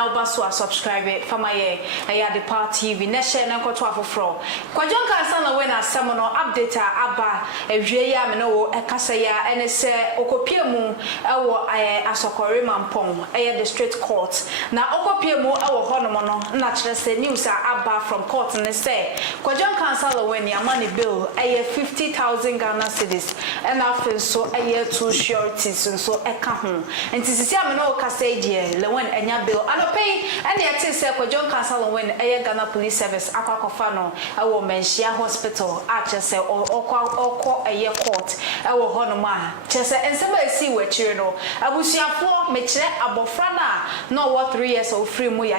now baso subscribe for my the party TV nation na ko to afofro Kwadwo Nkansah na we na semono update aba ehwie ya me no ekasa ya ene se okopie mu ewo Asokore Mampong District Court na okopie mu ewo hono no na kire se news aba from court ne se Kwadwo Nkansah la we ni amani bill 50,000 Ghana cedis and after so 2 sureties so eka ho enti sisi ame no kasa die Lil Win enya bill anopei ene yete se Kwadwo Nkansah Lil Win Ghana Police Service akwakofa no ewo Menshia Hospital chese okwa court ewo hono ma chese ensema esi wachire no abusuafo mekire abofra na no what 3 years of free mu ya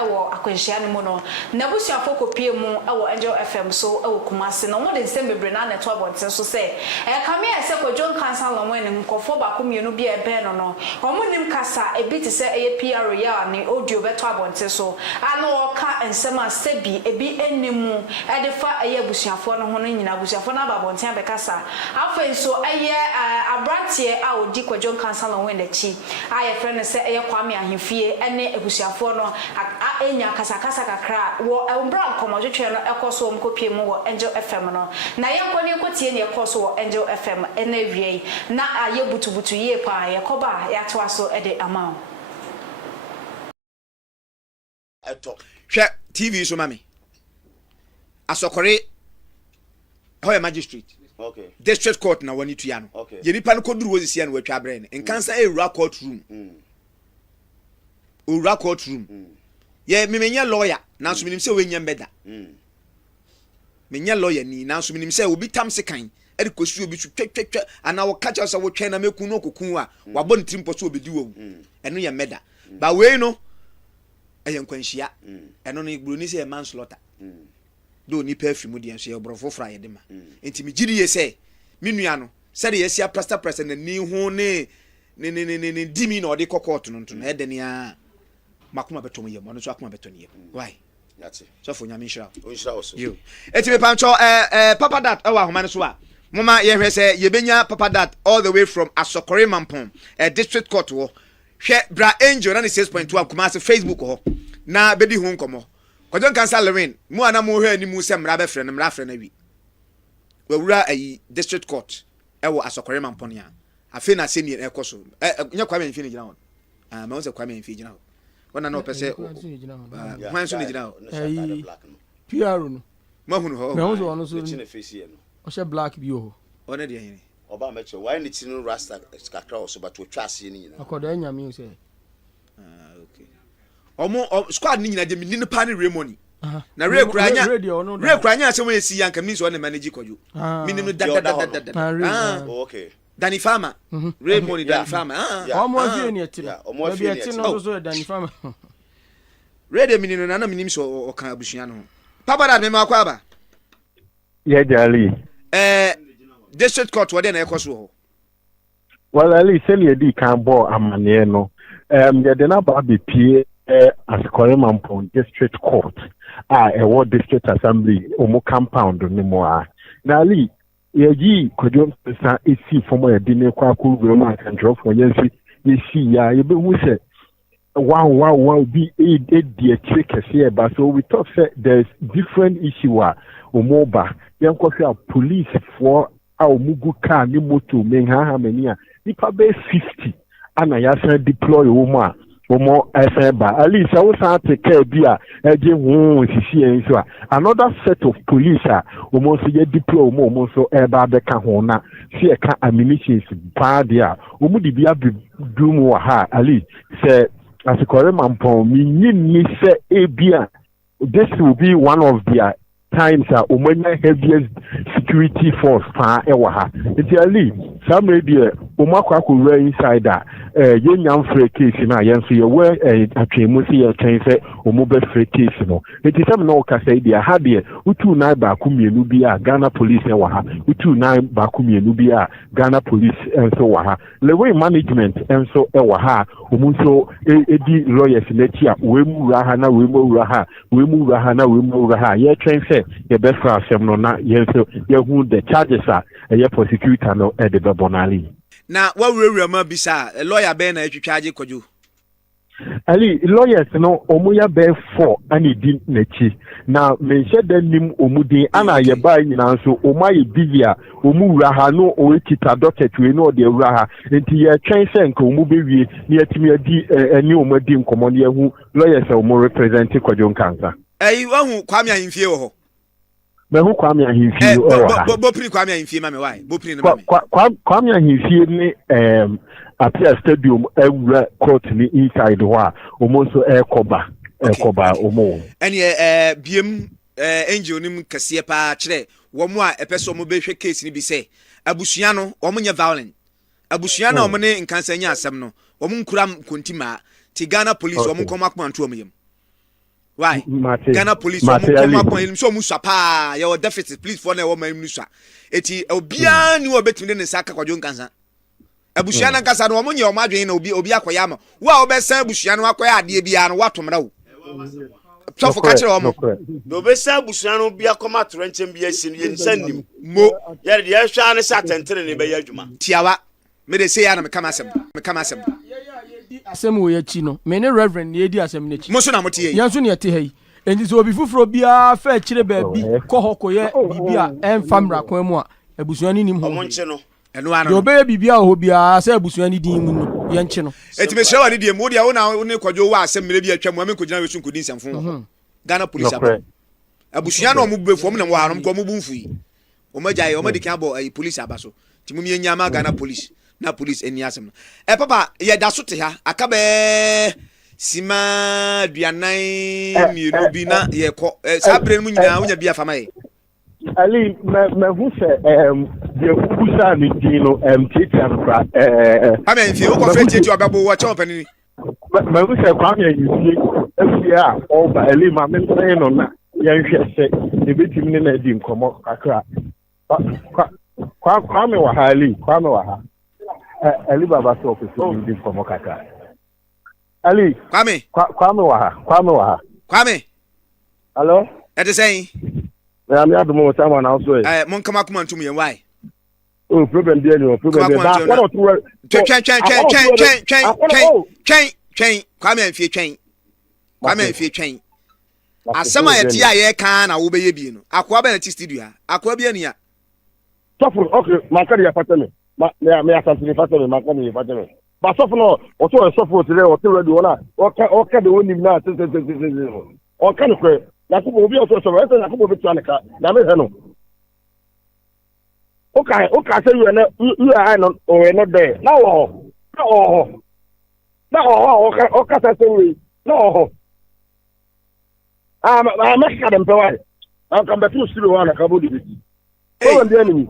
ewo akwanhia ne mu no na abusuafo kopie mu ewo Angel FM so ewo Kumasi no mo de nsem na neto abonten so se kame ese Kwadwo Nkansah Lil Win nkofo ba ko mienu bi ebe no omunim kasa ebiti se PR ya ni audio beto abonten so ano ka ensema sebi ebi enimu edefa abusuafo no ho no nyina abusuafo na babonten abekasa afen so abrantie a odi Kwadwo Nkansah Lil Win dachi aye friend se kwame ahemfie ene abusuafo no enya kasa kakra wo embra nkomodwetwe no ekoso omkopie mu wo Angel FM no na yenkoni kotie ne ekoso wo Angel FM ene wie na aye butubutu ye pa yekoba yatoa so ede amount hwe TV so mami Asokore Magistrate District Court na wani tuya no ye nipa no koduru wozisia no watwa abre ne Nkansah ewura court room ewura court room ye memenya lawyer na so minim se wenya mbeda menya lawyer ni na so minim se obi tam sekan eri kosu obi twetwetwe ana wo kacha so wo twen na meku no kokun a wabɔ ne trimpo so obedi wo eno ye meda ba we no eye nkwanhia eno no igburo ni se manslaughter do ni perfume de enso ye brofo fra ye de ma enti mi giri ye se minua no se de yesia plaster na ni ho ne dimi na ode kokot no na ede ne a makuma betom ye mo no so akuma beton ye why that's it so for nyame shira o shira also you eti me pancho papa dat awa homa so a mama ye hwe se ye benya papa dat all the way from Asokore Mampong District Court wo hwe bra angel na 6.2 akuma se Facebook ho na bedi hu nkomo Kwadwo Nkansah Lil Win mu ana mo hwe ani mu se mra be frɛ no mra frɛ na wi wawura ayi District Court ewo Asokore Mampong ya afi na se ni ekoso nya kwa me mfi ni gina ho ma won se kwa me mfi gina ho wana no pese hwan so ni gina ho PR no mahunu ho na won so ono so chine face ye no o she black bi o ona de yin oba meche why ni tinu rasta kakra so but otwa ase ni nyina akoda nyame se okay omo squad ni nyina de ni pa ni remoni na rekranya asem we si yanka means one manage Kwadwo minimum da okay Danny Farmer remoni Danny Farmer omo afie ni etira omo bi etino so Danny Farmer radio minimum na minim so o kan abusua no papa da me makwa ba ye jali District Court wode na ekoso ho well ali sele di kan bo amane no ye de na ba be pie Asokore Mampong District Court what District Assembly omo compound ni mo a na ali ye ji Kwadwo Nkansah esi fomo ye di ne kwa akuru ma kan drop for yensi ye si ya ye be hu se wow be a kese ba so we talk say there's different issue omo ba yankofia police for mugu car ni moto menha many a nipa be 50 ana ya san deploy omo ba at least I was take care bia eje hu sisi enso another set of police almost ye deploy omo so eba be ka ho na see ka ammunitions bad dia omo di bia dum wa ha ali say Asokore Mampong mi say ebia this will be one of their times omanya heaviest security force pa ewa ha etiali some radio omakwa ko we inside ye nyam free case na ye nso ye we atwemu si ye twen se omo be free case no eti sam na o ka say dia ha de utu na ba ku mienu bi a Ghana police ewa ha utu na ba ku mienu bi a Ghana police enso wa ha lewe management enso ewa ha omo so edi lawyers na ti a we mu ra ha na we mu ra ha we mu ra ha na we mu ra ha ye twen se ye be fra asem no na ye so ye hu the charges ye prosecutor no e de be bonali na wawurawura ma bisa lawyer be na atwitwa age Kwadwo Ali lawyers no omuya be 4 ani di nechi na menhye danim omudin ana ye ba nyina nso omaye bivia omura ha no oekita docket we no de ewura ha enti ye twen se nka omu bewie ne yatimi adi ani omadi nkomo ne hu lawyers omu represent Kwadwo Nkansah wahu Kwame Ahimfie wo ho mehu Kwame Ahimfie o ha bopri Kwame Ahimfie ma me why bopri ne ma me Kwame Ahimfie ni appear stadium ewura court ni inside wa omonso ekoba omo ene biem angel nim kase pa kire wo mo a epeso mo behwe case ni bi se abusua no wo mo nya violent abusua na wo mo ne Nkansah nya asem no wo mo nkuram kontima ti Ghana police wo mo koma kwanto wo mo yem why Ghana police wo mo koma kwan so mo swa pa ya wo deficit please for na wo ma mu swa eti obia ni wo betimi ne saka Kwadwo Nkansah abusua na Nkansah no wo mo nye o ma adwen na obi akoya ma wo a wo be san abusua no akoya ade bia no watomra wo Sofo ka kire wo mo do be san abusua no bia koma torenchem bia sin ye nsanim mo ye de hwa ne sa tentere ne be ya adwuma tiawa me de say ya na me kama asem asem wo ya chi no me ne reverend ye di asem ne chi mo so na mo tie yan so ne te hai enti so obi fufuro bia fa kire ba bi ko hoko ye bibia enfamra kwan mu a abusua ni nim ho mo nche no eno ano yo be bibia ho bia sa abusua ni din mu no ye nche no eti me hyewa ni die mo dia wo na ne Kwadwo wa asem mere bi atwa mu ame kogina wesu nkodi nsɛmfo Ghana police abusua na omu befu omu na wo hanom ko omu bunfu yi omajaye omadi kan bo police abaso ti mu me nyama Ghana police na police eni asem papa ye da so te ha aka be sima duanan mienu bi na ye ko sa bre mu nyina wonya bi afama ye Ali me hu se de kubusa ni dino tita nkra ama nfi wo ko fe titi obabo wo cha opani me hu se Kwame Ahimfie afia oba Ali ma me nse no na ye nhwe se e betimi ne na di nkomo kakra Kwame wa ha Ali Kwame wa ha Ali baba so ko di nkomo kakra Ali Kwame wa ha Kwame hello ete saying I'm not the most time now, so mon come up to me why? Oh, problem there, no problem. Chain, come and fear chain. Asama ye tia ye kan na wo be ye bi no. Akwa be na ti studio. Akwa bi ania. Sofo, okay, my career fatame. Me asante fatame, my career fatame. But sofo no, o to sofo tire, o to ready wona. O ka de woni na o kan ko Yakubu obi oso so ese Yakubu betu aneka na me he no o ka say you are no o we no there na o ka say we no me ka dem pe why am come betu siro wana ka bodi bi o ndi enemy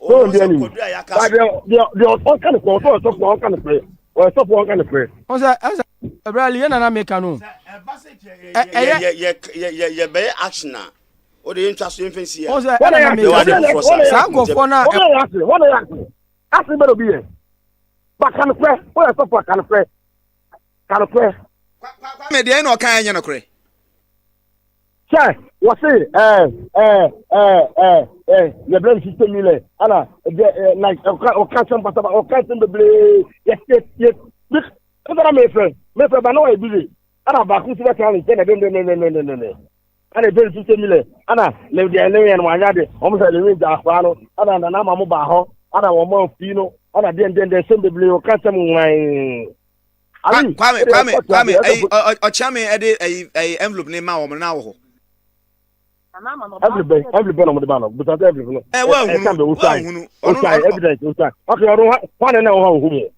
but the all kind of so all kind of play o so all kind of play o say Abrali ye na make no ye be action na o de interest in fancy o say na make sa go for na what ask me be here but can play o so for can play me de no kan anya no kre say what say the brain system mile ana like o can be yes Kudara me friend ba no e busy ana ba ku siba kan nke na de ana be su semile ana le dia le yan wanya de o mo se le ja afa no ana na ma mo ba ho ana wo mo fi no ana de sembe ble o ka sem nwan ali kwame o chame e envelope ne ma wo na wo ho everybody no mo de ba no but everybody no wa hunu evidence okay oro one na wo hu mo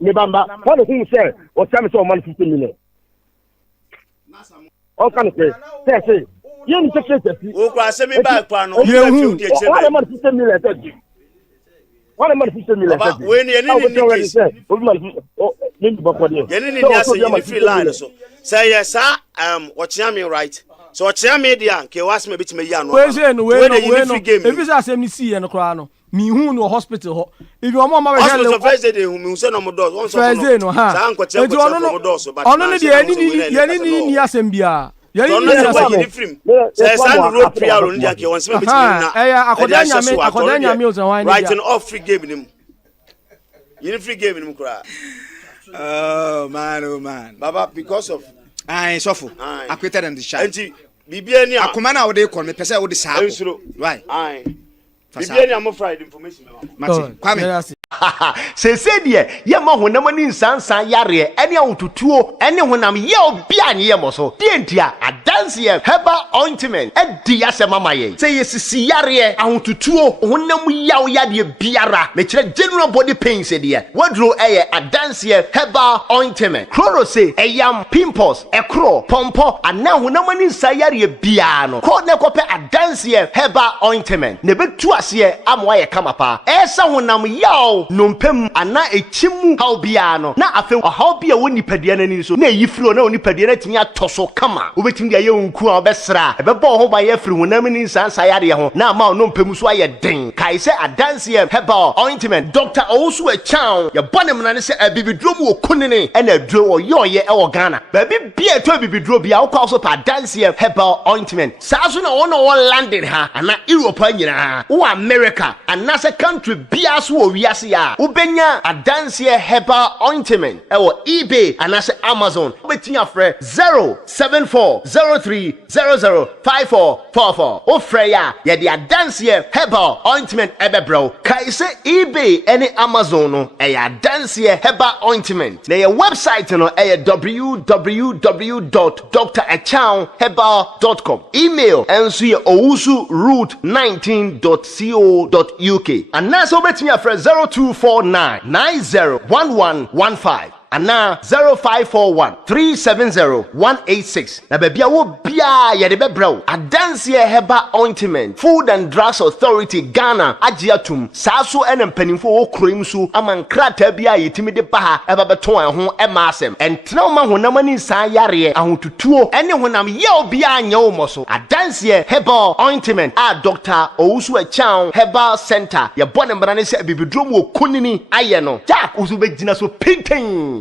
me bamba what who say o tell so man 50 million o kan say you need to say o kwa say me back pa no you dey chebe what man 50 million say what man 50 million say we ni ni say o man ni boko dey ye ni say you free line so say yes sir watch me right so watch me dia ke was me bit me ya no we say no if you say me see e no kra no mi hu no hospital ho if you mama be hospital first day hu say no mo do one so no ha sa nkoche mo do so but ono ne de ni asem bia ye ni asem say san road trial no dia ke won se me bit me na akoda nyame o so wan writing off free game nim You free game in Mukura. Oh man. Baba, because of I suffer. I quitted and discharged. Bibiani, I command our day call me, Pesa with the saddle. Right. Aye. Bibiani, I'm afraid information. Kwame. Se de ye ma honam ni nsansan yare ene awututuo ene honam ye obia ne ye moso de ntia adanse ye heba ointment edi asema maye se ye sisi yare awututuo honam yaw yade biara me kire general body pains de wadro eye adanse ye heba ointment chloro se eyam pimples ekro pompo ana honam ni nsan yare bia no ko ne kope adanse ye heba ointment ne betu ase amwa ye kamapa esa honam yaw nompem ana echimu haubiano na afe haubia woni padua nani so na yifiro na woni padua na timi atoso kama obetimi dia ye nku a obesra ebebo ho ba ye firi honam ni nsansa yare ho na ma nompem so aye den kai se adanse herbal ointment Dr. Owusu Echan ye bonem na ne se abibidro mu okunene na aduro oyoye e wo Ghana ba bibia to abibidro bia wo kwa so pa adanse herbal ointment sa so na wono won landed ha ana Europe anyina wo America ana se country bia so wo wiase ya ubenya adanse herbal ointment ewo eBay and as Amazon obetinya frɛ 07403005444 ofreya ye de adanse herbal ointment ebebro kai se eBay any Amazon no adanse herbal ointment na your website no www.drechanherbal.com email enso ye owusu19.co.uk and na so obetinya frɛ 0249901115 and now 0541370186 na babia wo bia ye de bebrew adanse heba ointment Food and Drugs Authority Ghana agiatum saso enampanimfo wo kroim so amankrata bia yetimi de ba eba beton ho emasem entna ma honam ni san yare ahotutuo ene honam ye obia anya wo moso adanse heba ointment Dr. Owusu Echan Herbal Center ye bone mbana se bibidrom wo kunini aye no jack usu begina so pinten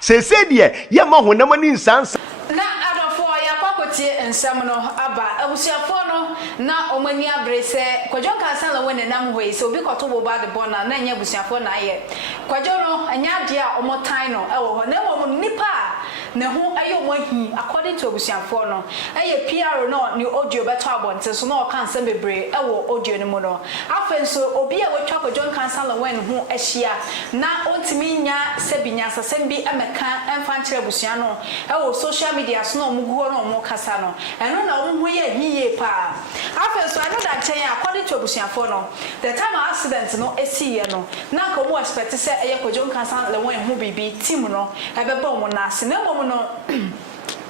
se de ye ma honam ni nsansa na adofo ya kwakotie nsam no aba abusuafo no na omani abrese Kwadwo Nkansah la wene nam hoyi so obi koto boba de bona na nya abusuafo na aye Kwadwo no anya de a omotan no ewo ho na mo nipa ne ho ayo mohi according to abusuafo no aye PR no ni audio beto abonte so na o kan sam bebre ewo audio ni mo no afenso obi a wetwa Kwadwo Nkansah la wene ho ahia na ontimi nya sebinya sasem bi emeka emfa nkyere abusua no ewo social media so na omuguo no omo kasa no eno na omo ye hiye pa afenso another chen according to abusuafo no the time accident no esi ye no na ko mo expect say eye Kwadwo Nkansah la wene ho bibi team no ebeba mo na se na mo no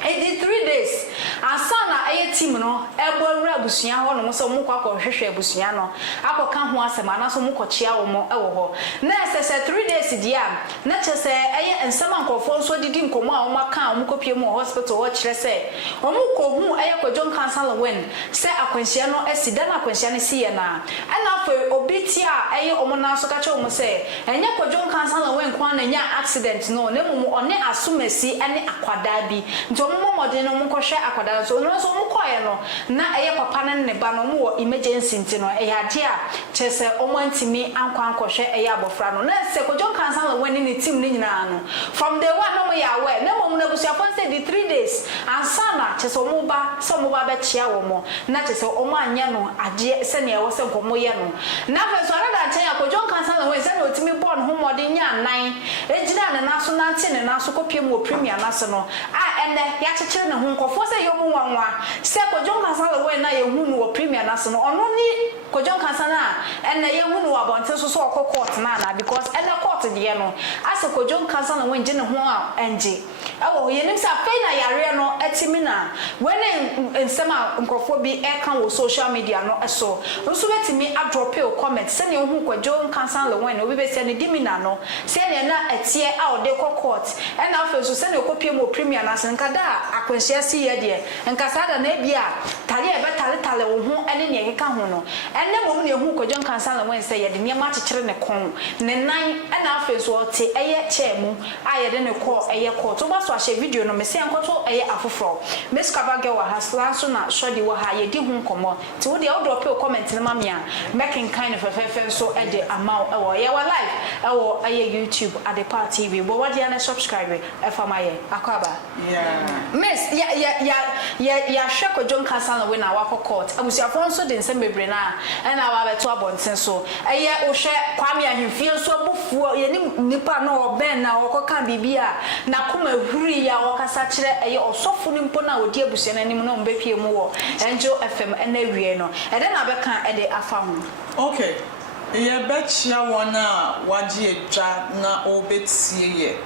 83 days asana aye team no ebowura abusua ho no so mo kwa hwehwe abusua no akoka ho asema na so mo kochia wo mo ewo ho na sese 3 days dia na chese aye ensama nkofo so didi nkomo a wo maka mo kopie mo hospital wo kire se wo mo ko hu aye Kwadwo Nkansah la win se akwanhia no asida na akwanhia ne siye na ana fe obiti a aye omo na so ka che wo se enye Kwadwo Nkansah la win kwa na nya accident no na mu one asumasi ene akwada bi nto momode no mo kohwe akwada so no so mo koye no na eye papa ne ba no mo wo emergency ntino eye ade a chese omo antimi ankwan kohwe eye abofra no na se Kwadwo Nkansah la wani ne team ni nyina no from day one no mo ya we na mo na busuafo say the 3 days ansana chese omo ba so mo ba be chia wo mo na chese omo anya no ade se ne e wo se nkomo ye no na fe so rada chen ya Kwadwo Nkansah la wani se no otimi born ho mode nya nan ejina ne na so na nti ne na so kopie mo premier na so no ene ya chechire ne ho nkofo se yomu wanwa se Kwadwo Nkansah la wani na ye hu no premier na so no ono ni Kwadwo Nkansah na ene ye hu no wabonte so court na because ene court de no ase Kwadwo Nkansah la wani je ne ho a enje ewo ye nim sa fe na yare no etimi na wene nsema nkofo bi e kan wo social media no eso nso betimi adrop your comment se ne hu Kwadwo Nkansah la wani obi be se ne dimina no se ne na etie a ode court ena afenso se ne okopie mo premier na se nkada akwanhia si ye de nkasa da na bia tale e betale wo ho ene ne yeka ho no ene mom ne hu Kwadwo Nkansah la wani se ye de niam akyekyere ne kon ne nan ena afenso ote eye chemu a ye de ne ko eye court so ahye video no me se enkoto eye afoforo Miss Kabage wa hasla so na shodi wa ha ye di hu nkomo ti wo de wo drop your comment na mame a making kind of fefe so e de amount e wo ye wa live e wo eye YouTube Adepa TV bo wa dia na subscribe e fa maye akwaba Miss ya hwe ko Nkansah na we na wa court abusiafo nso de nsem bebre na e na wa beto abonten so eye wo hwe kwame ahemfie nso abufuo ye nipa na oben na okoka bibia na kuma huri ya wakasa kire eye osofo ni mpo na odi abusua na nim na mbepie mu wo Angel FM na wie no e de na beka e de afa ho okay ye betchia wona waje edwa na obetie ye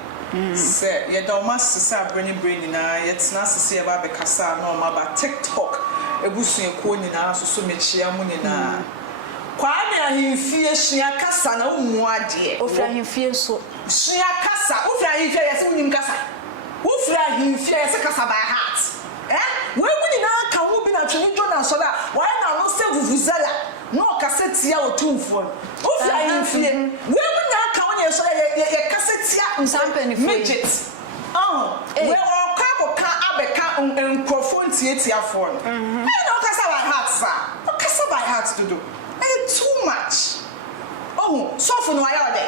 se ye da ma sisa brain na ye tena sisi ye ba bekasa na o ma ba TikTok ebusua ko ni na so mechia mu ni na Kwame ahemfie hia kasa na umu ade ofra ahemfie so hia kasa ofra ahemfie yesi unim kasa ofra ahemfie yesi kasa by heart we wuni na ka wo bi na twini jona so da wa na no se vuvuzela no kasa tia otumfo ofra ahemfie we wuni na ka wo ye so ye kasa tia nsampe ni midget we o ka abeka nkrofo tia fo no kasa by heart sa kasa by heart do too much. Oh, so for no ayode.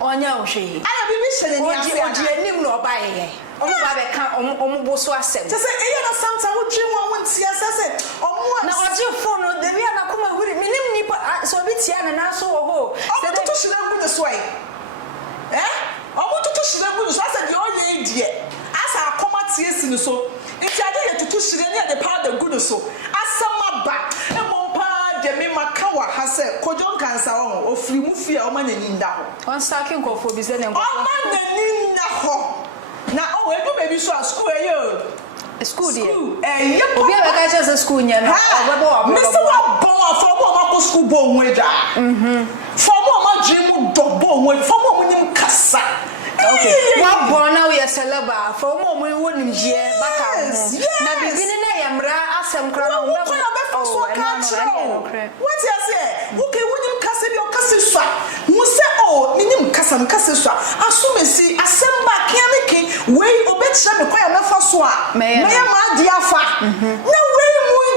Onya ohwe. Aya bibi shele ni ase ana. Odi anim na oba ye. Omo ba be ka omo bo so asem. Say eya na sometimes wo twi won tia say omo na oje phone no de bia na kuma huri minim nipa so bi tia na so wo ho. Say de to shile ngu ne so ai. Omo to shile ngu so asa de oye die. Asa akoma tie si no so. Nti ade ye to shile ne de powder gu no so. Asama ba. Me makawa hase Kwadwo Nkansah ho ofiri mu fie o manani nda ho on stacking kofo bi se ne nkofo o manani nda ho na o we do baby so school eyo school die obi e ka che school nya no obebo wa me se wa bon afọ bo ma ko school bo onwe da fo mo ma dream do bo onwe fo mo nim kasa okay wa bon na we celeba fo mo wonim je baka ho na bibini na yamra asem kra na wo what you say okay wonim kasa bi o kasa so mu se o minim kasa so asumesi asemba kiameki we obetira me kwa ya mefa so a me ma dia fa na we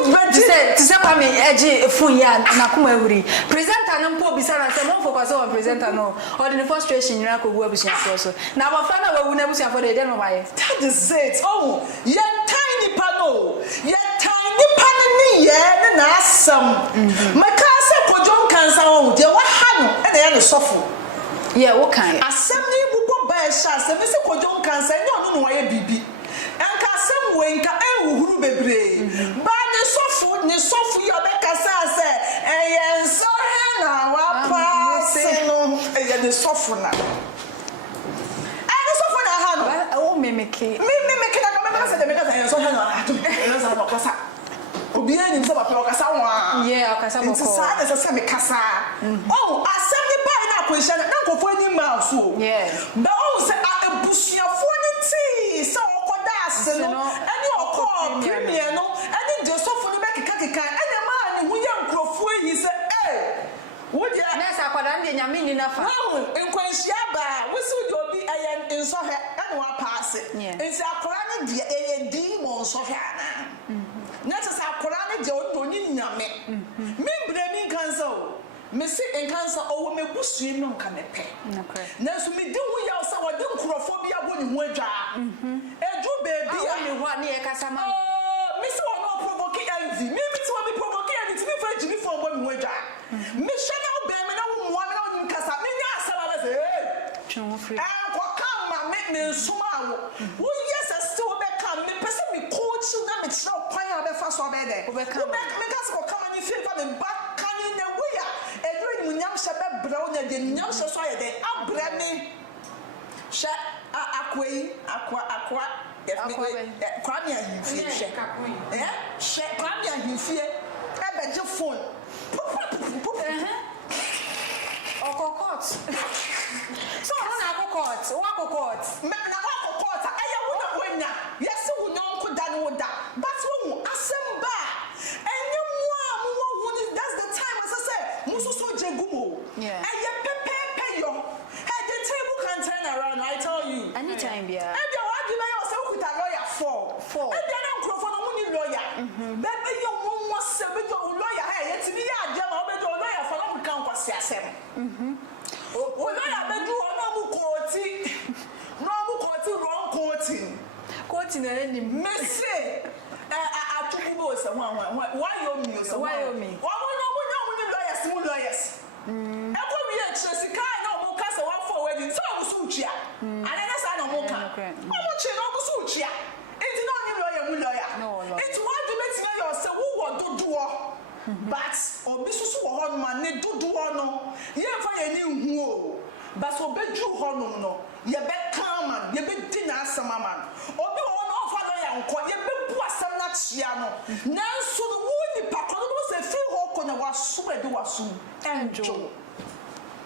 mu ti se kwa me eji fun ya na kuma ehuri presenter na mpo bisa na se mo focus on presenter no or the frustration nyina ko gu abusia so na abafa na wawu na abusia for de no baye that is it oh ye tiny pano ye tiny pano ni ye na asam makasa Kwadwo Nkansah ho de wa ha no e na ye no sofo ye wo kan asam ni bubo ba sha se me se Kwadwo Nkansah nye ono no wa ye bibi enka asam we nka ehuru bebre ba ne sofo ye be kasa se eye nso he na wa pa se no eye ne sofo na sofo na ha no o memeke na me kasa de me kasa eye so he na ato eye so na kasa obi ani nse papa okasa wa okasa boko sa na se me kasa oh asem ni bai na akwehia na nkofo ani ma so ba o se abusuafo ni ti se okoda ase no ani okọ premier no ani de sofo ni be keka ani ma ni hu ya nkrofo yi se wo dia na sa kwada ndi nyame ni na fa nkwanhia ba wo se wo obi aye nso he ani wa pass nsi akora ni de eye di mo nso he ana na tsa akora ni je oni nyame me bre mi Nkansah o me se Nkansah o wo mebusu no nka ne pe na so me di hu ya o se wo de nkrofo bi abo ni hu adwa eju baby a ni ho ani e kasa ma me se wo no provoke envy me ti wo me provoke envy ti me fa jimi fo bo ni hu adwa me shana o be me na wo mo me na wo Nkansah me nya asaba be se chon free ko kama me nsuma wo yes still be come me pese me coach na me tira kwan a be fa so be de me kase ko kama ni favor me back kan na wo ya edro ni nyam hye be bra wo nya de nyam hye so ye de abra me hye akwai akwa kwame ahimfie hye kwame ahimfie e be je phone okokot so na akokot me na akokot aya wo na wonya yes wo nyonko da no da but wo asemba enye mu a mo wo ni that's the time as I say muso so jegumo aya pepe yo hey the table can turn around I tell you anytime bia e bia wa di na yo se 4 e bia na nkrofo no muni lawyer be be yo won se be do lawyer ha yeti bi ya ade ma be do lawyer fa no kan kwase asem o lawyer be do no mu koti wrong koti na ni mese atukubo se why you me so why you me muni lawyers eko mi e chesika na o mo ka se wa forward so o su chia anene sa na o mo ka o mo chi na o su chia enti na ni lawyer mu lawyer enti wa do betina yo se wo wo dodo but obi susu wo ho ma ne dodo no ye fa ye ni hu o but so beju ho no ye be calm ye be di na asama man obi wo no fa lawyer nko ye be bu asam na chia no nanso wo ni pakoro no se fi ho ko na wa su e de wa su enjo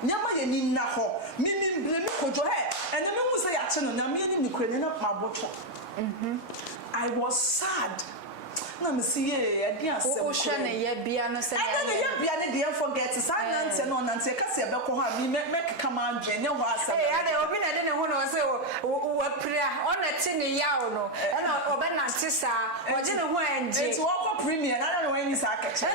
nyama ye ni na ho mi blame kojo he ene me hu se ya che no na me ni kure ni na mabocho I was sad na me see ye ade asem o hwe na ye bia no se na ye bia ne de forget sa nante no nante ka se be ko ha mi me kama adwen ne ho asem ade obi na de ne ho no se wa pria o na ti ne yawo no na oba nante sa o je ne ho anje enti wo ko premier na na we ni sa ka che ne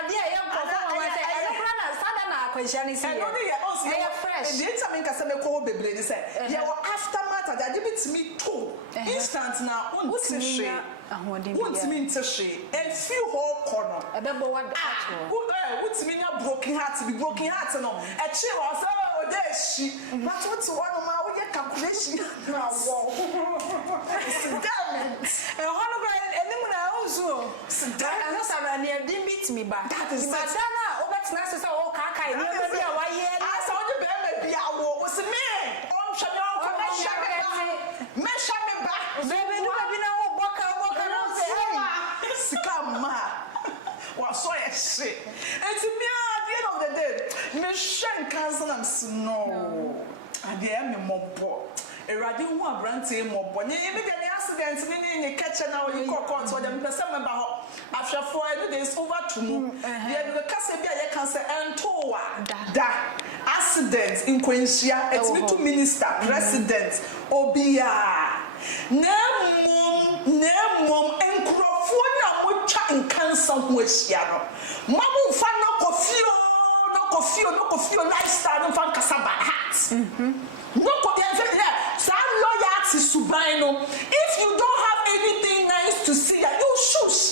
ade ye ko ko wa se e kra na sada na akwanhia ne si ye fresh e dey ka se me ko bebre ni se ye wo aftermath ade bitimi to instant na untimi untimi ntehwe e fi ho kono e be bo wa da untimi na broken heart no e chi wo se o dey shi but what one ma wo ye calculation na wo e hono go enimu na ozu ana sa na e din beat me ba madana o betina se o ka ni o bi a wa ye asa o de be ma bi awo o se me on hwe me on ko me sha me ba bebe no bi na wo boka no se sika ma wa so ye she enti me at the end of the day me shen Nkansah am snow ade me mobo erade hu abrante mobo nye me de ne accident ne catch na we court so dem pese me ba ho afhwefo e dey over to mu ye no kase bia ye kan se entowa da accident in Kwansia etimi to minister president obia nemom enkrofo na mo twa Nkansah ho ahia no mamu fa no kofio lifestyle no fa nkasa by heart no ko dey say loyalty suban no if you don't have anything nice to see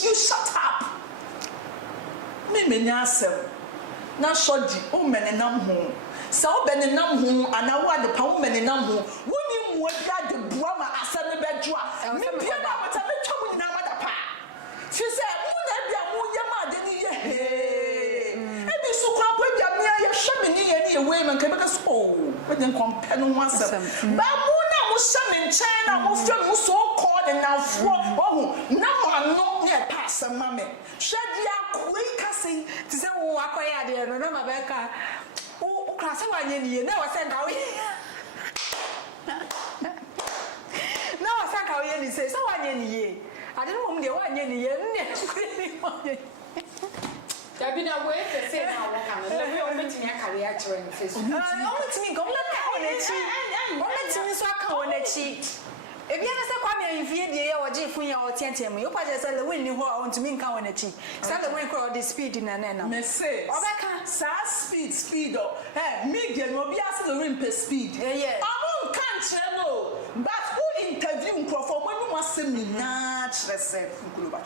you shut up me menya asem na shodi o menenam ho sa o benenam ho ana wo ade pa o menenam ho woni mu odia de bua ma asem be dwo a me bia na mata me twa mu nyina mada pa fi se mu na bia mu ye ma de ni ye e bi su kwa kwa bia me ye hwe me ni ye ni e we man ka be ka so we den compare no asem ba mu na mu hwe me nchen na mu fe mu so called na fo ohu na ma no ne pa asem ma me hwe dia koi ka sei ti se wo akoya de no na ma be ka o klase wa nye ni na wa se nka we na wa se nka we ni se so wa nye ni ye ade no mum de wa nye ni ye ne kuri wa nye Dabi na we pese na wo kan na we o metini akare ya kire ni face. O metini go la ka wona chi. O metini so aka wona chi. E bia na se kwa me yifie de ye oje fun ya o tietem. Yo pa je se Lil Win ni ho o ntumi nka wona chi. Sa Lil Win ko the speed na na. Me say. Obeka sa speed o. Me ge no bia se Lil Win pe speed. Yeah. Amo kan kire no. But who interview nkrofo mo ni wasem ni na kire se nkulo ba.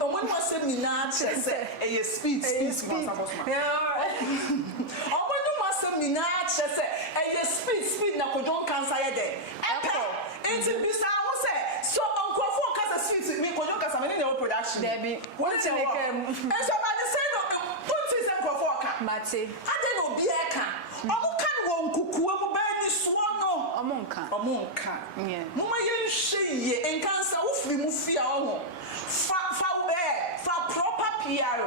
O mo ni wasem ni na kire se e speed. Yeah. Omo ni wasem ni na kire se e speed na ko John Nkansah ye de. Enti bisa wo se so nkrofo ka se speed me ko John Nkansah me ni no production. Debbie. What you make and so by the say no put this nkrofo ka. Mate. Ade no bi e ka. Omo kan wo nkukuwa mu ba ni so no. Omo nka. Yeah. Mama ye hwe ye Nkansah wo firi mu fia ho. Fa proper PR.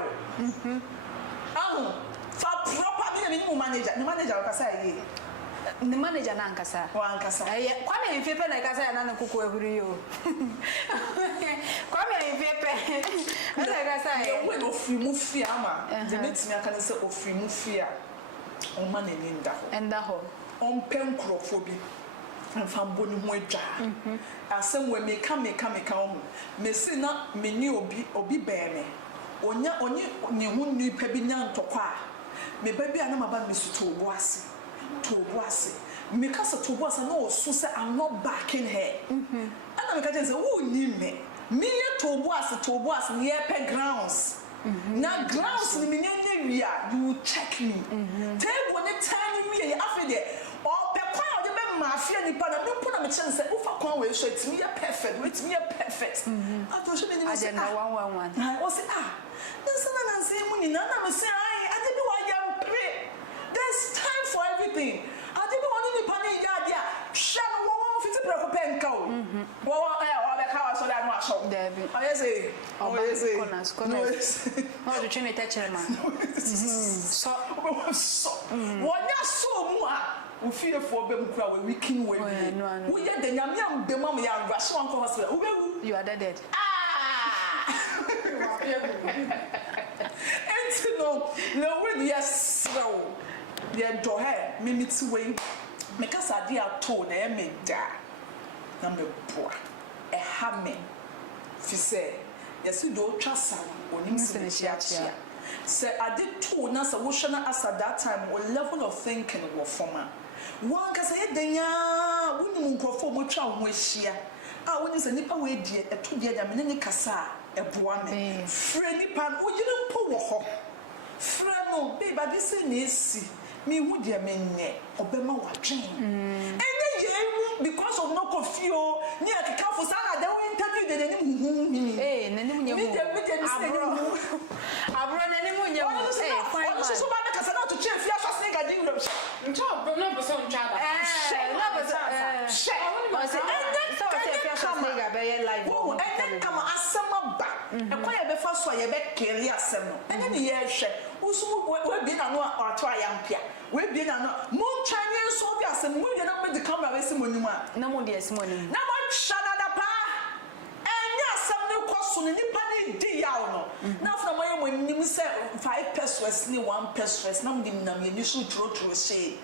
For proper manager. The manager ka say ye. The manager na Nkansah. Wa Nkansah. Kwa me mfepe na Nkansah na kuku ehuru yo. Kwa me mfepe. Na Nkansah ye. We no free mu fia ma. The metimi aka say ofiri mu fia. O ma na ni nda ho. Enda ho. On pen krofo bi. mfambo ni ho adwa asem we meka ho me si na me ni obi bɛɛme onye ne ho nipa bi nya ntɔkwa me ba bi ana maba me su tobo ase me kasa tobo ase na osu say I'm not backing her ana me ka say wo ni me ye tobo ase ye pe grounds na grounds ni me nya wi a you check me table ne tiny wi ye afi de o pe kwa o de be mafia ni pa na me puna me chen say ufa kwa we so it me perfect ato so ni me say na 111 o say na say mu ni na me say ade bi wa ya pray there's time for everything ade bi woni ni pa ni ya dia hwe no wo fiti preko penka o wo be ka wa so da no aso David o yes no do chine ta chere ma so wonya so mu a ufiefo be mu kura we wikin we wo ye de nyame am be mam ya rush one hospital wo you are dead and no we yes so the do her mimiti we me kasa dia to na me da na me boa e ha me fi say yes do twasa onim se chia say ade to na say wo hwe na asa that time o level of thinking wo forma one kasa ye denya wonim nkrofo mo twa ho ahia woni se nipa we die eto die da me ne kasa eboa me frɛ nipa wo yire mpo wo ho frɛ no be ba this ni si me hu die me nye obema wadwen ene ye because of no confio ni akeka fo sana de interview de ni hu na ni munye hu abro na ni munye hu fine so ba na kasa na to chef ya so se ga di ngro ncho no bo so ncha ba kama asema ba ekwa ye be fa so ye be keri asem no ene ne ye hwe usumu we bi na no ato ayampia we bi na no mo twanye so bi asem mo ye na me di camera we se monum a na mo de asem monum na mo shana da pa enya asem ne koso ne nipa ne di yawo no na afna mo ye mo nim se 5 pesos ni 1 pesos na mo di nam ye ni so trotro se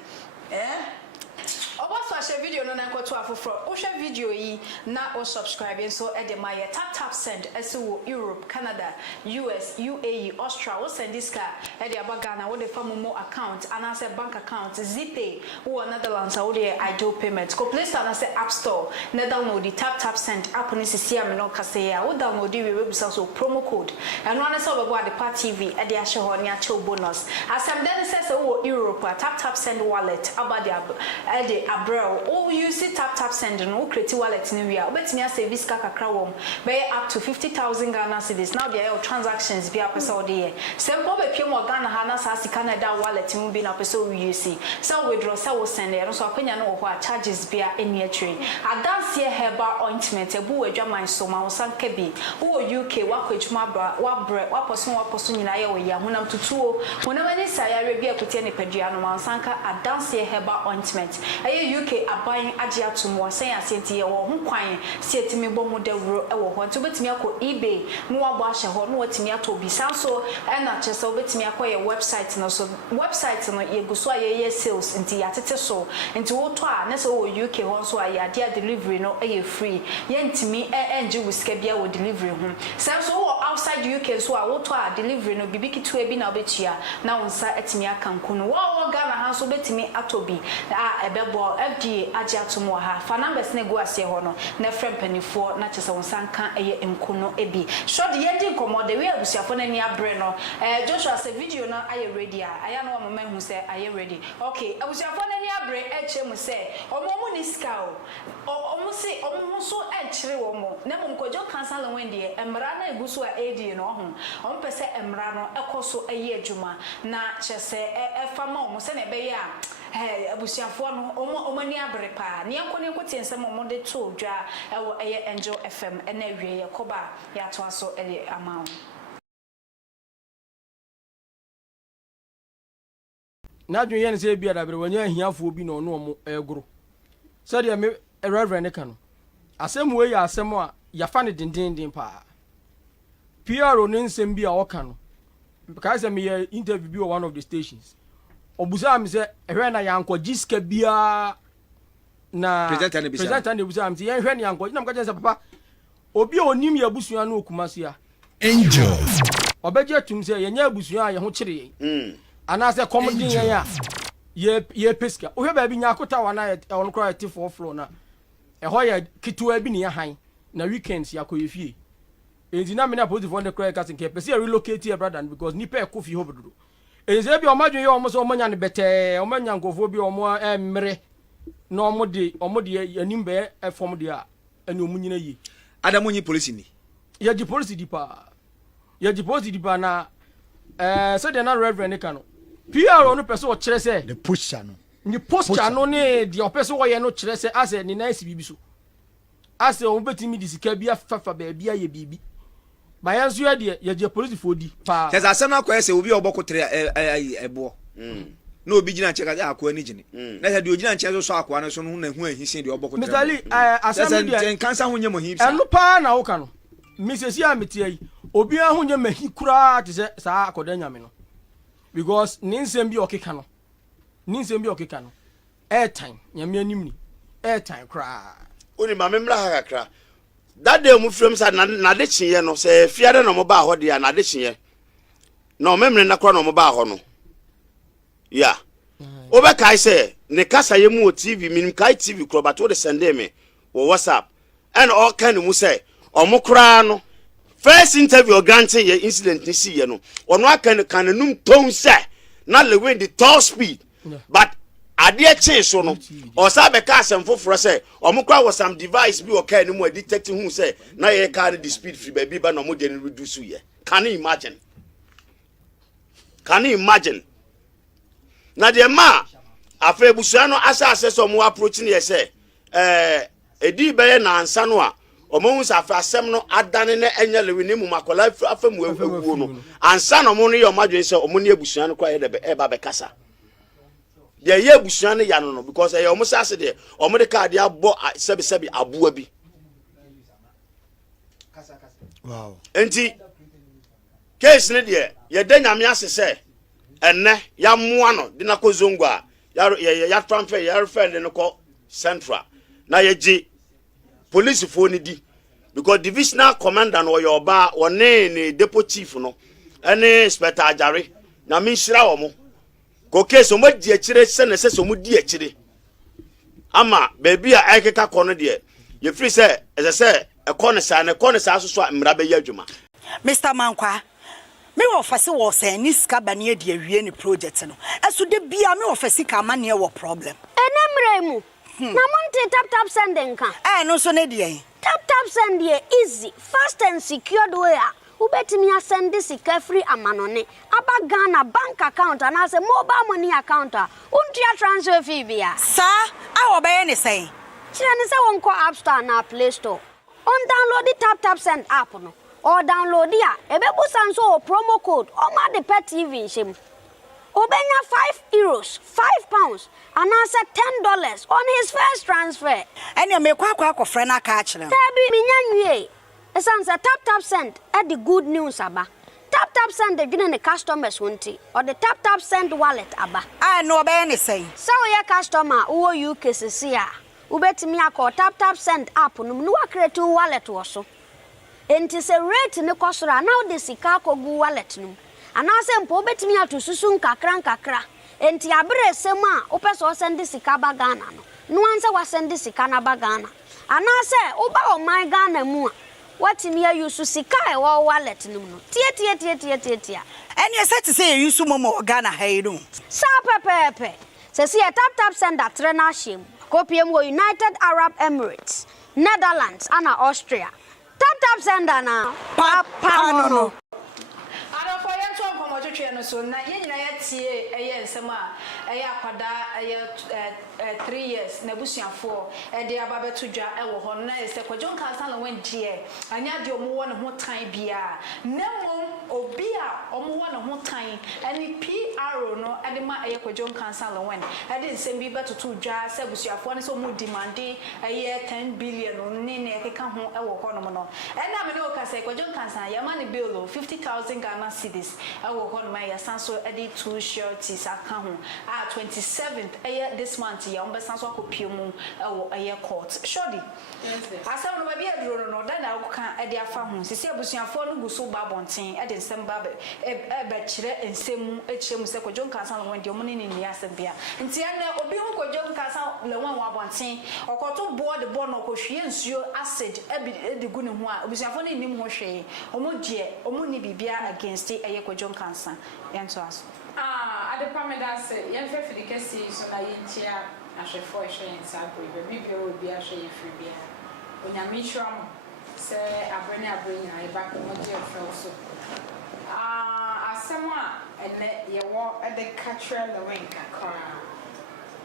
Obaso a share video no na nkoto afoforo o share video yi na o subscribe so e de my tap send wo Europe, Canada, US, UAE, Australia. O send this car e de abagana wo de famomo account and as a bank account Zipay wo Netherlands wo de idle payment ko Play Store na say App Store na download the tap send app ni sisi am no kase ya wo download the website so promo code and one say obego at the part TV e de a share ho ni a bonus asem then say wo Europe tap send wallet about the abroad all you see tap send no create wallet ni wia obetimi a service kakra wom be up to 50,000 Ghana cedis now there are transactions be apesa ode sempo be piem Ghana ha na sa sika na da wallet mu bi na apesa o you see so withdraw so send no so akwanya no ho a charges be a eni atwe adanse herbal ointment ebu wadwaman so ma wo sanka bi wo UK wakwejuma bra waposo nyina ye wo ya honam tutuo honam ani sayare bi akotie ne padua no ma sanka adanse herbal ointment UK aban age atom wo sen asenti ye wo ho kwan sietimi bɔ mo dawuro e wo ho nti obetimi akɔ eBay no wabo ahye ho no watimi ato bi sanso e na kyese obetimi akɔ ye website no so website no ye guso aye sales nti yatete so nti wo to a na se wo UK ho so aye ade delivery no e free ye ntimi enje wiska bia wo delivery ho sanso wo outside UK so a wo to a delivery no bibiki to e bi na obetua na wonsa etimi akanku no wo Ghana ha so obetimi ato bi ebebo FDA agiatum wa ha fa numbers ne go ase ho no na frem panifo na chese won sanka eye nkono ebi so de yedi nkomo de we abusiafo na ni abre no Joshua say video no aye ready aya no mama hu say aye ready okay abusiafo na ni abre eche mu say omo ni ska omo say omo so echire wo mo na mo nkojo cancel when de emra na eguso a edi no ho omo pese emra no ekoso eye adwuma na chese fama omo se na be ya abusiafo no omo ni abre pa ni enko ne nkotie nsem omo de to dwa ewo eye Angel FM ena wie ye koba ya to aso ele amawo na dwen ye ne se bia da bre wanya ahiafo bi no no omo egro se de me reverend ka no asem we ya asem a ya fa ne dindindin pa PRO ne nsem bi a woka no because me interview bi on one of the stations obusa mi se ehwe na yanko jiska bia na president and busa am ti yen hwe ne anko na mka jense papa obi onim ya busua no okumasia angel obeje atum se yenya abusua ye ho kire yen ana se komodin yen ya ye peska ohwe ba bi nya akota wana ye on kra ti for floor na ho ye kitwa bi ne han na weekends yakoyefie enti na me na positive on the credit card nke pese relocate your brother because ni pe kofi ho bododo enti bi o madwen ye o mo so o manya ne bete o manya nkofo bi o mo emre na o mo de anim be efom de a ene o munyina yi adamu nyi police ni ya di police di pa na so de na reverend ka no PR no pese o kire se the pusher no ni posture no ne de o pese wo ye no kire se ase ni nice bibi so ase o betimi di sika bia fafa ba bia ye bibi ba yanzu ya de ye police fodi pa tesa asem na koye se obi obokotre ebo na obi gina nche ka akwa ni gine na se de ogina nche so akwa no so no na hu ahisen de obokotre misali asem de Nkansah hunye mo himsa enu pa na wo ka no misesi a metie obi ahunye mahi kura te se sa akoda nyame no because ninsem bi okeka no airtime nyame anim ni airtime kra oni ma memra ha kakra that day mu frem sa na de chiye no se fiade no mo ba ho de na de chiye no memre na kra no mo ba ho no ya obe kai se ne kasa ye mu TV minim kai TV kro ba to de send me wo WhatsApp and all kind mu say omo kra no first interview granting ye incident ni si ye no ono aka kan num ton say na Lil Win the top speed but ade che so no o sa be ka asem foforo say omukwa was some device bi o ka ni mu detect hu say na ye car the speed free baby ba no mo de reduce ye can you imagine na de ma afa ebusuan no asa so mo approach ni ye say edi be ye na ansa no a omo sa afa asem no adane na enya Lil Win mu makola afa mu ewu no ansa no mo no ye o madwen say omo ne ebusuan no kwa ye de be ba be kasa de ye busuan ne ya no because e omo sase de omo de card ya bo sebi aboa bi wow enti case ne de ye de nyame asese enne ya moa no de na ko zongo a ya transfer ya refer de no ko central na ye gi police fo ni di because divisional commander no yo ba one ne depot chief no ene inspector ajare na mi hira omo ko case mo di akire se na se so mo di akire ama baby a aikeka kono de ye free se se e kono sa so amra be ya adwuma Mr. Mankwa me wo fase wo se ni ska bane de awie ni project no eso de bia me wo fase ka ma ne wo problem enemre mu na monte tap sending ka no so ne de tap send ye easy fast and secured way ubetimi asend sika free amanone aba Ghana bank account and as a mobile money account untia transfer fee bia sa awo be ne say kire ne se won ko App Store na Play Store on download the tap send app no or download ya ebebu sanso promo code o ma de pet TV shim obenya €5 £5 and as $10 on his first transfer ene me kwa friend aka kire tabi minyanwie esanse tap send at the good news aba tap send the gene customers wonti or the tap send wallet aba no be ne say so your customer wo UK sesia ubetimi akọ tap send app no mu wa create wallet wo so enti se rate ne kosora now the sika kogu wallet no anase mpo ubetimi atususu nkakra enti abere sem a opeso send sika ba Ghana no anse wa send sika na ba Ghana anase uba o my Ghana mu what me use sika e wo wallet no tie eni set say use momo Ghana hayru sa pepe se see tap send that na shim kopiem go United Arab Emirates Netherlands and Austria tap send na papa no ana for yen to nkomo twetwe no so na ye nyina ye tie eye nsem a eye akwada eye 3 years na busuafo e de aba betodwa e wo ho na ese Kwadwo Nkansah na wan die anya de omo wo ne ho tan bia nemo obi a omo wa no ho tan ani PRO no ade ma eye Kwadwo Nkansah Lil Win ade nsem bi betoto dwa se busuafo ne so mu demande eye 10 billion ne ekeka ho e wo hono no ena me ne o ka se Kwadwo Nkansah ya ma ne bill 50,000 Ghana cedis e wo hono ma ya sanso ade 2 shirts aka ho 27th eye this month ya ombe sanso akopie mu e wo eye court shodi asem no ba bi aduro no da na ka ade afa ho sisi abusuafo no guso ba bonten ade nsem ba ba kire nsem ekire mu se Kwadwo Nkansah Lil Win de omo ne ni asem bia nti ene obi hu Kwadwo Nkansah Lil Win wa bonten okoto board board no ko hwie nsuo acid e gu ne ho a abusuafo ne nim ho hwe omo die omo ni bibia against eye Kwadwo Nkansah yento aso adepa me da se yen fe fidikesi so na yentia ahwefo ehwe nsa boy be bibia obi ahwe yefri bia onyame hwam se abrene abrenya e ba ko mo je fe so asema ene ye wo e de catcher Lil Win kakra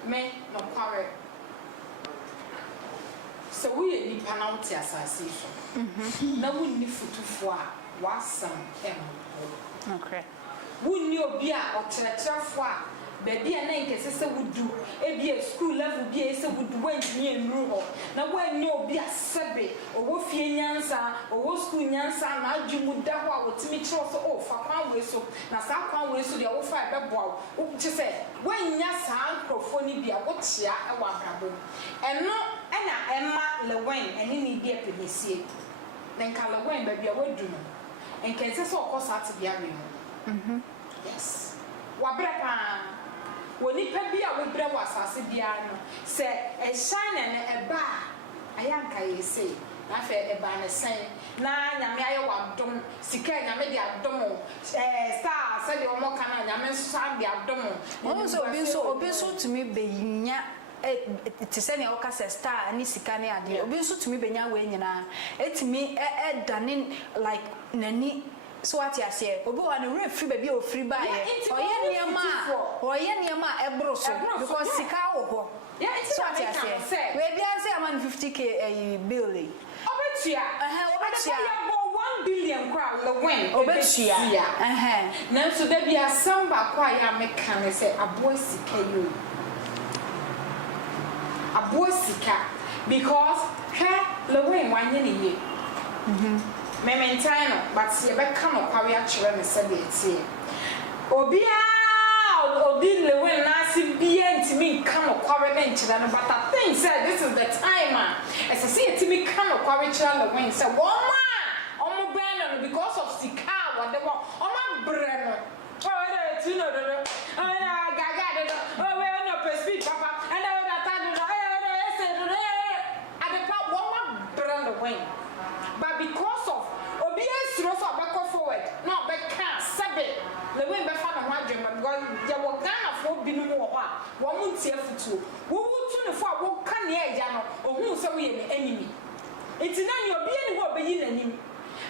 me no kware so we ni panauti asase so na wonni futufo a wasam em okay wonni obi a okyerɛkyerɛfo a baby a na nkese se wudu ebi a school level bi a se wudu wantini enru ho na wanni obi a sebe owo fie nyansa owo school nyansa na adwumu da ho a wotimi kyerɛ so o fa kwan we so na sa kwan we so de wo fa beboa wo kye se wanya sa nkrofo ni bi a wo kyea e wa brabo eno ena emma Lil Win eni ni bi epedesie na nka Lil Win baby a wadu no enkense se okosa ate bia we no yes wabrapa woni pa bi a wobrɛ wasase bia no se e shine ne eba ayanka yesi na fe eba ne sen na nyame aye wadom sika nyame de adom star se de omo kana nyame so de adom obi so tumi beyinya ti se ne okase star ani sika ne ade obi so tumi benya we nyina etimi dane like nani so what you say obi wa no free baby o free buy oye niema ebro so because sika wo ho so what you say we bia say am 50k bill obetia ya bo 1 billion kwa Lil Win obetia na so da bia samba kwa ya meka ne say abo sika yo abo sika because Lil Win wanye ne ye mementano but ye be kan okwawe a kire me se de tie obia odi Lil Win na si bia ntimi kan okwawe na nkira no but I think say this is the time as I see ntimi kan okwawe kira Lil Win say woma omo ben no because of sika whatever omo bre no oh you know gaga oh we no per speed papa and I that at the top woma bre Lil Win but because of so abako forward no be can sabe Lil Win be fa no ho adwema because ya wo Ghana fo binu wo ho a wo mu ntie futuo wo wutu ne fo a wo ka ne agya no ohun se wo ye ne enemy enti na ne obi ani ho obeyi nanim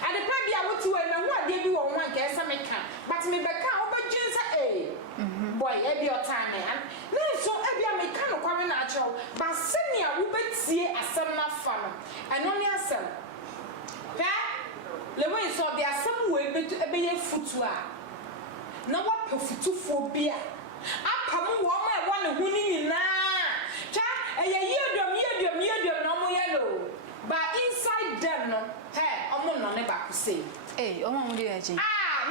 ade pa bia wo ti wo na ho ade bi wo ho anka esa me ka but me be ka wo be dwinsa boy e bi o time na so e bia me ka no kwame na acho ba se ne a wo betie asem na fa no eno ne asem Lil Win so there are some way be ye futu a na wa pe futufo bia apam wo ma e won hu ni nyina cha eye yedom no mo yellow but inside them no omo no ne ba ku say omo mo dey achi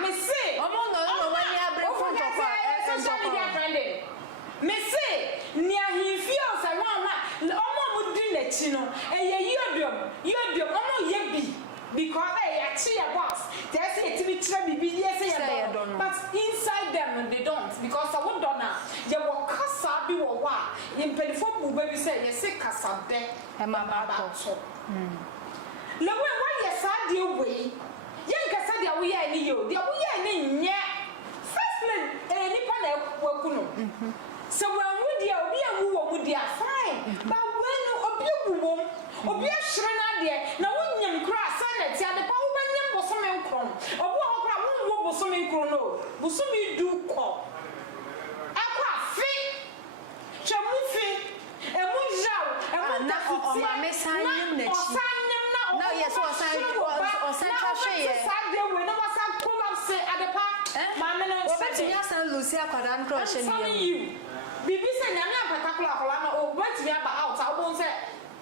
me say omo no wani abre phone to kwa social media friend me say ni ahimfi o say wan omo mo di na chi no eye yedom omo ye bi because they actually a boss. They say to be trouble, yes, but inside them they don't because I won't done now. You will casa be or what in Peliphone baby say, yes, casa there and my baba. Lil Win, why yes, I deal way. Young Cassadia, we are in you, they are in yet. Firstly, any panel will so when we dear, we are who would dear fine, but when you obi ashrena de na wonyam kra sanet ya de pa wo banyam bosome nkron obo ho kra wo bosome nkron no bosome du ko akwa fi chemufi emu jaw emu na o ma mesanyem na chi osanyem na na yes osan trahwe ye sade we na wasa collapse say adepa mama no obetimi asan Lucy akwada nkro hye ni bibi say nyame apatakula akola na obetimi aba out abon say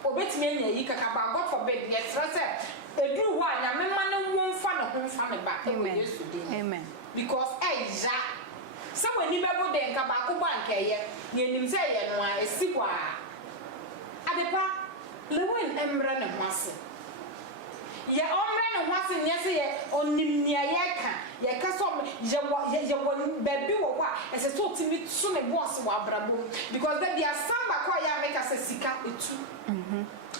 obetimi anya yi kaka ba God forbid yes say edu ho nyame ma ne wonfa ne honfa ne ba Yesu din amen because eja someone ni bebo de nka ba ko ba nka ye yenim say ye no a esi kwa adepa Lil Win emre ne hwase ya omre ne hwase nye se ye onim nia ye ka ye ka so ye baby wo kwa ese so timi tu ne boss wa brabo because that dia samba kwa ya make us sika etu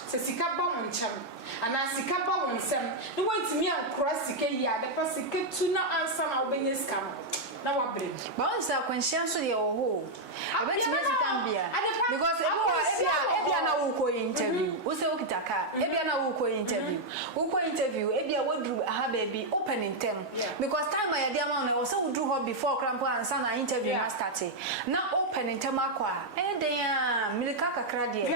se sika ba mo ncham ana sika ba wo nsem ne wantimi ankora sika ya de pa sika tu na ansa na obenye scam na wa bre ba on sa kwanhia so de oho obetimi sitambia because ebia na wo ko interview wo se okitaka ebia na wo ko interview ebia wodru aha baby opening term because time ya dia ma na wo se wodru ho before crampo ansa na interview na start na opening term akwa den ya milika kakra de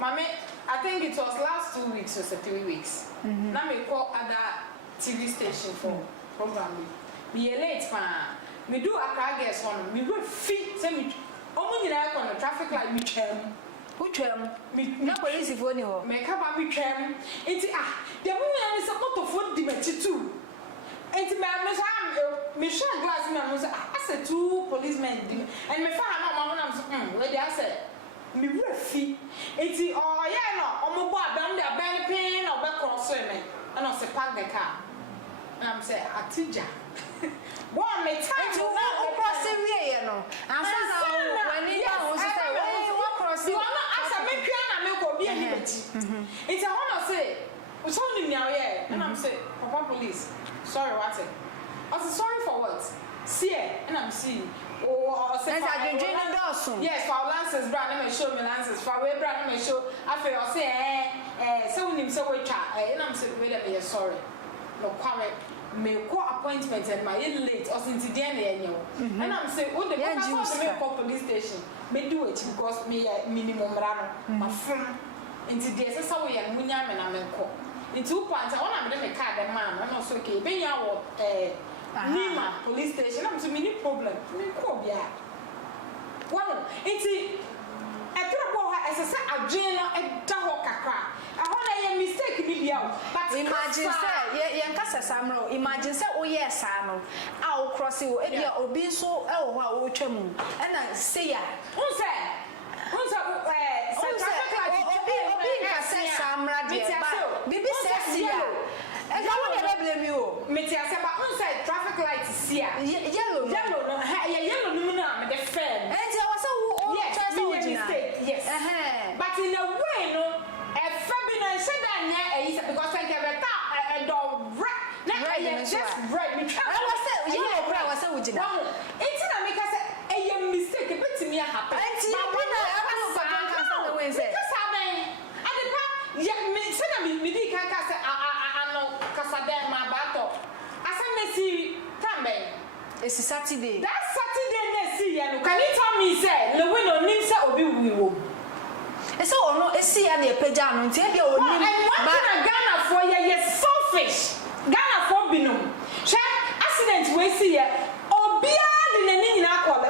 mame I think it was last 2 weeks or 3 weeks na me call other TV station for programming me late pa me do Accra guest one me go fit say me omo nyina ko no traffic light me twam me na police fo ni ho me ka ba me twam enti de mo nyina se moto fo di metitu enti me share glass me am say ase two policemen di and me fa na na so we dey say me refi enti yeah no omo bo abam de abel pin no be cross me and I say park the car and I'm say atija one me time to o cross we no ansa na when you go say we cross you no asa me twa na me ko bi ani beti enti I wanna say we saw him now here and I'm say papa police sorry what I say sorry for what see and I'm seeing yes, for lances, brand, show me lances, for way brand, show. I feel say, so him so we chat, and I'm saying, wait a minute, sorry. No, quite me appointment and my late or since the end, and I'm saying, what the police station may do it because me minimum run, my friend, into this, so we are Munyam and I'm call. In 2 points, I want to make a card, and man, I'm also okay, being our Nima police station, I'm to mini problem. Me ko bia. Wow, enti e trebo ha esese adwen no e da ho kakra. Ahona ye mistake bi bia. But imagine say ye Nkansah samro, imagine say o ye sa no. A o cross o e bia obi so e wo ho a wo twam. E na say ya. Unse obi Nkansah samra de ba. Bibi say ya. I don't blame you. Metia ba unse traffic light here. Yellow no. Yellow no na me the friend. And I was so yes. But in a way no, e fabi no say that na because I get a dog right. Just right. I was say yellow cry was so ujina. It's na make us a mistake but me happen. And you know because me say na me di kan ka say kasada ma bato asa mesi tambe it's Saturday. That Saturday na see ya no can you tell me say Lil Win onim say obi wiwo e say ono e see ya na epeja no ntia bia onim ba Ghana for ye selfish Ghana for binom she accident we see ya obia de nani nyina akole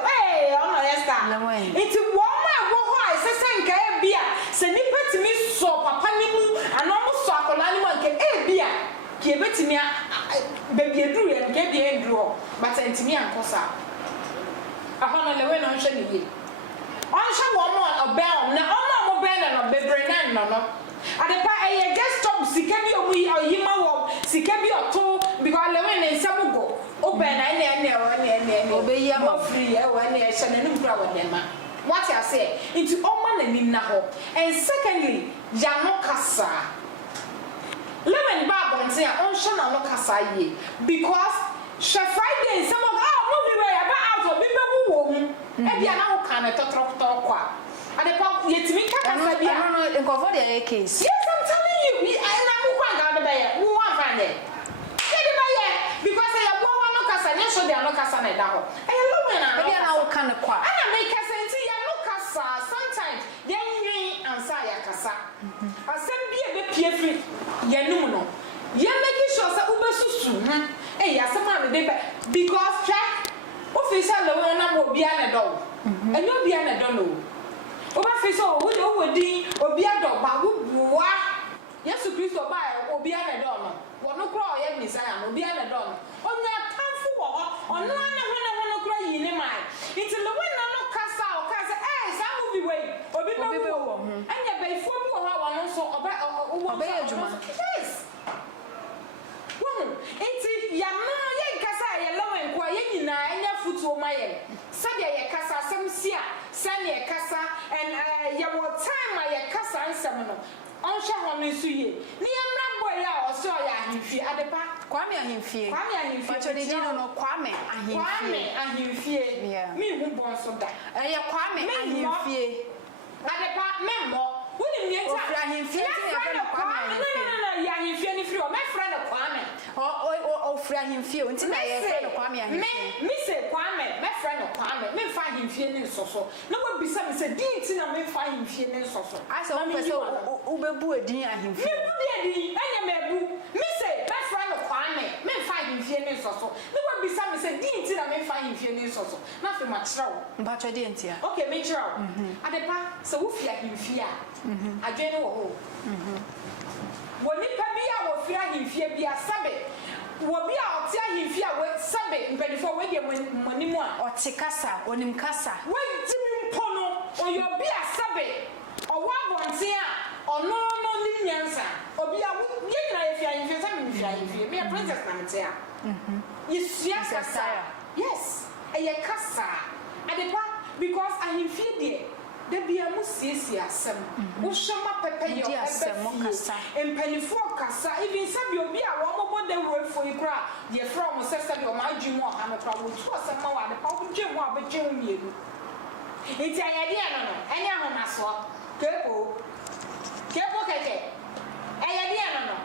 ono yesta it woman go ho ai say nka e bia se nipa timi so papa ni mu anomo so akola ni mu nke bia ki ebetimi baby edru ya nke bia endru but entimi ankosa ahona Lil Win no hwe ni ye onhwe wo mo obel na omo bel na no bebre na no adepa eye just stop sika bi omu oyima wo sika bi oto because Lil Win na nsabugo obel na ne obeyi ama free e wa na e hye na nim kura wo dem what I say into oma na nim na ho and secondly ya no kasa Lil Win ba bonte a on hye na no kasa ye because she Friday some of movie where about out of bibebu wo hu e bia na ho kan totoro kwa adepa yetimi kasa bia no nkofo de case yes I'm telling you I na mu kwa ga de baye wo wan fa ne de baye because I wo no kasa ne so de no kasa na da ho e Lil Win na bia na wo kan kwa ana make kasa nti ya no kasa sometimes yen yin ansa ya kasa asem bia be pie free yenum no ye make sure say ubesusu eh ya sama me dey because check official Lil Win na obi a na do and obi a na do no oba official wo din obi a do ba wo buwa Yesu Kristo ba obi a na do no wono kro ye Messiah no obi a na do no onya tanfu wo ho ono na hono kro yi ni mai it's Lil Win na no kasa o kasa sa movie wey obi be wo anya be fo bi wo ha wono so oba ejuma yes wono enti ya no ye kasa ye Lil Win kwa ye nyina anya futu ma ye sadia ye kasa asem sia sane ye kasa and ye wo time ye kasa ansem no onsha hono su ye ni amra boy ya o so ya ahimfie adepa Kwame ahimfie Kwame no Kwame ahimfie mi hu bon so da ye Kwame ahimfie adepa memmo woni mi enta ofra ahimfie ti ya friend Kwame no ya ahimfie ni free o my friend Kwame ofra ahimfie nti na ye friend Kwame ahimfie me say Kwame my friend Kwame me fa ahimfie ni soso na wo bisa me say din ti na me fa ahimfie ni soso asa wo pese wo bebu edin ahimfie me bu de edin anya me bu me say my friend Kwame me fa ahimfie ni soso na wo bisa me say din ti na me fa ahimfie ni soso na fe ma kira wo mba cho de ntia okay me kira wo adepa so wo fi ahimfie a adwene wo ho woni pa bia wo fi ahimfie bia sabe wo bia o ti ahimfie a wo sabe mpedifo we de monimu a o ti kasa onim kasa we timi mpono o yo bia sabe o wa bonte a ono no nim nyansa obi a wo ye nyina ye fi ahimfie sabe mi fi ahimfie me princess na mte a yesua kasa yes eye kasa adepa because ahimfie de da bia mu siesie asem wo hwema pepe yo kasa empanifo kasa even sabi obi a wo mobo da wofo ikra ye from sesa bi o ma adwum o ha no kra wo tu asem ma wa de pa wo dwem a be dwem mienu enti ayade no enya ho naso kepo keke ayade no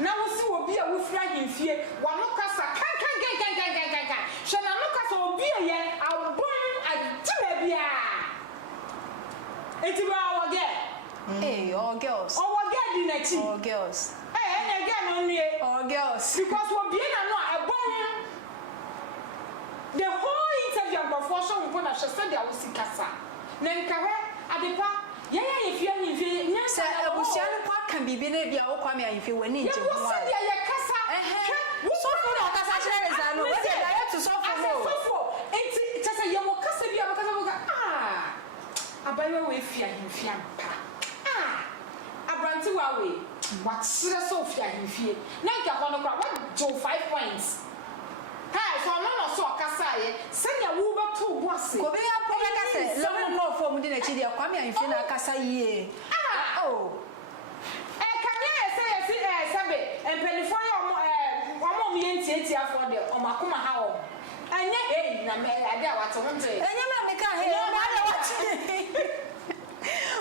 na wo si obi a wo fira himfie wa no kasa kan hwe na no kasa obi a ye abon adima bia eti ba wa ge all girls di na chi all girls na ge no nue all girls because we be na no abon the whole interview and performance we na shese dia wo sikasa na nkawe adepa ye fia himfie nya se abusia no kwa kan bibi na bia wo Kwame ahimfie wani nje ho wa ye kasa wo so fo na kasa chere resa no we dey direct to so fo enti chese ye wo kasa bia wo kasa wo ga abayo we fia himfie ampa abranti wa we watsire so fia himfie na nka hono kwa what do 5 points so no so kasa ye senya wo beto wo ase ko be ya po kasa Lil Win no fo mu di na chi dia Kwame ahimfie na kasa yie kanya say sabe empenifo ye omo mi entieti afọ de omakoma ha o anya na me ade a wato hunte enya ma me ka no ma na wato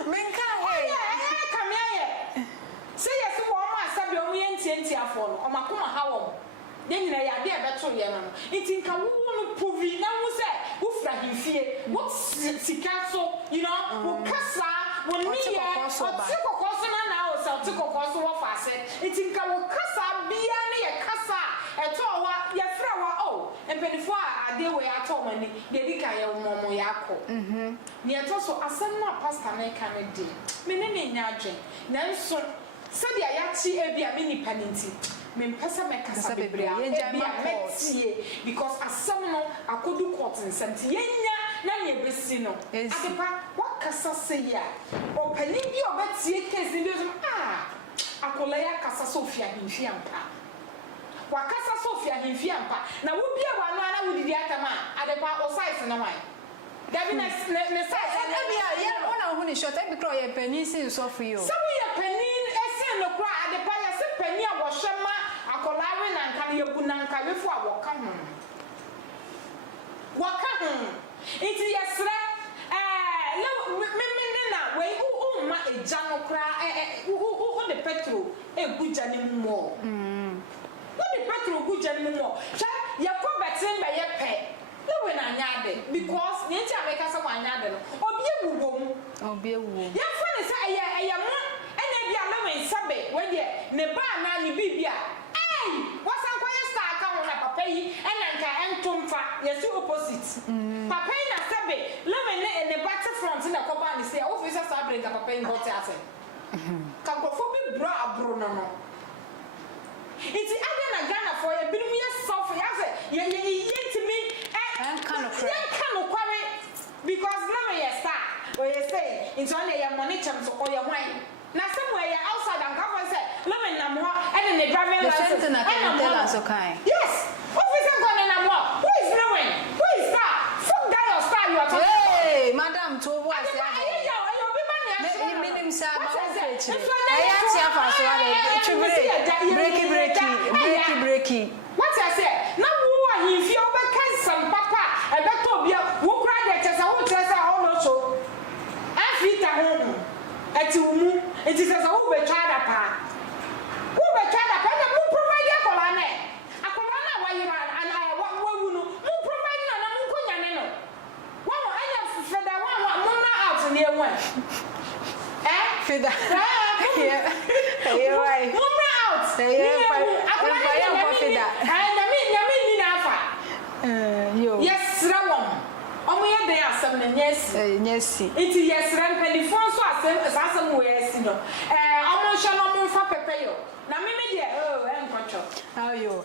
men ka kamia ye say yes wo ma sabe omo ye entieti afọ no omakoma ha o de nyina ya de beto ye no iti nka wo no povi na wo se wo fra himfie wo sika so you know wo kasa wo niye otikokoso na o sa otikokoso wo fase iti nka wo kasa bia na ye kasa eto wa ye fra wa empenifo a ade we ato mani de dika ye momo yakọ ne eto so asem na pastor na ka ne de me ne nya adwen nanso sabe ayachi ebia me nipa ninti me mpesa me kasa bebre ebia metie because asem no akodu court nsenti yenya na ne besi no adepa wakasa se ya opani bi obetie case bi so akola ya kasa Sofia himfie ampa wakasa Sofia himfie ampa na wo bia wa no ana wudidi atama adepa o size na wan dabi na size na bia ye ona hu ni short e bi kro ye pani sin so free o so ye pani ese no kra adepa ya se pani a wo hwema akola we na nka ye bu na nka we fu a wo ka ho iti yesra na we ma eja no kra the petrol eguja ni mo the petrol guja ni mo cha yakọ betin be ye pe le we na anya de because ni nti ameka se wa anya de no obi ewuwo ya fa ne se eye mo enya bia le we sabe we de ne ba na ni bibia wasan kwa ye star ka ho na eyi enanka entomfa yesi opposite papa na sabe love ne battle front na koba ni say officer sabre nka papa in hot ase kankofo bi bro abro no iti ade na Ghana for ye binum ye suffer ya say ye yentimi enka no kware because love ye star or ye say into on ye money cham so or ye wine na somewhere you outside and come and say love na mo and the driving license and tell us okay yes officer gone na mo who is Lil who is that fuck that your star you are talking hey madam to what say minim sa ma breaky what I say na wo he fi obeka some papa e beto bia wo kra de chesa wo chesa ho no so afita ho ati umu enti sesa wo be twada pa na mu provide akola na wa yira and I wa wu no mu provide na mu konya ne no wa mo anya feda wa mo na out ne enwa feda you're right mo out feda nyame ni na afa yes rawon omo ye dey asem na nyesi iti yes ran pedifon so asem wo yes no omo hye no mo fa pepeyo na me de enkocho ayo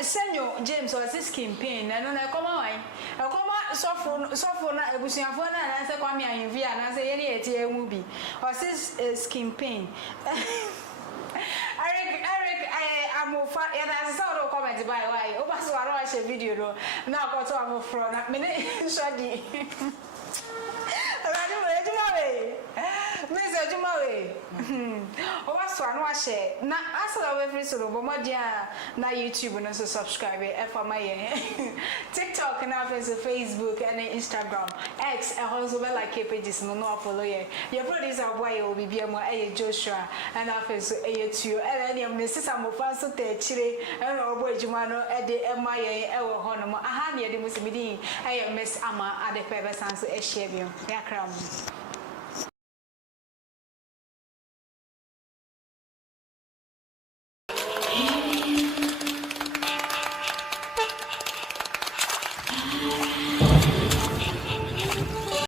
senyo James was this campaign na no na koma wan koma sofo na ebusuafo na na se kwame ahemfia na se ye ne eti emu bi was this campaign Eric amofa ya na se so comment by why o ba so aro a share video no na ko to amofro na me ne shodi Rani mo ejumawe Miss ejumawe o ba so anu a share na asala we free so bo modia na YouTube no so subscribe e fa maye TikTok na Facebook and Instagram X e also be like pages no follow ye your producer boy o bibia mo e Joshua and afeso e yetuo and any me sisa mo fa so ta chire e no bo ejuma no e de e maye e wo ho no mo aha ne de mo simidi e Miss Ama ade pebe sanso e share bio yakram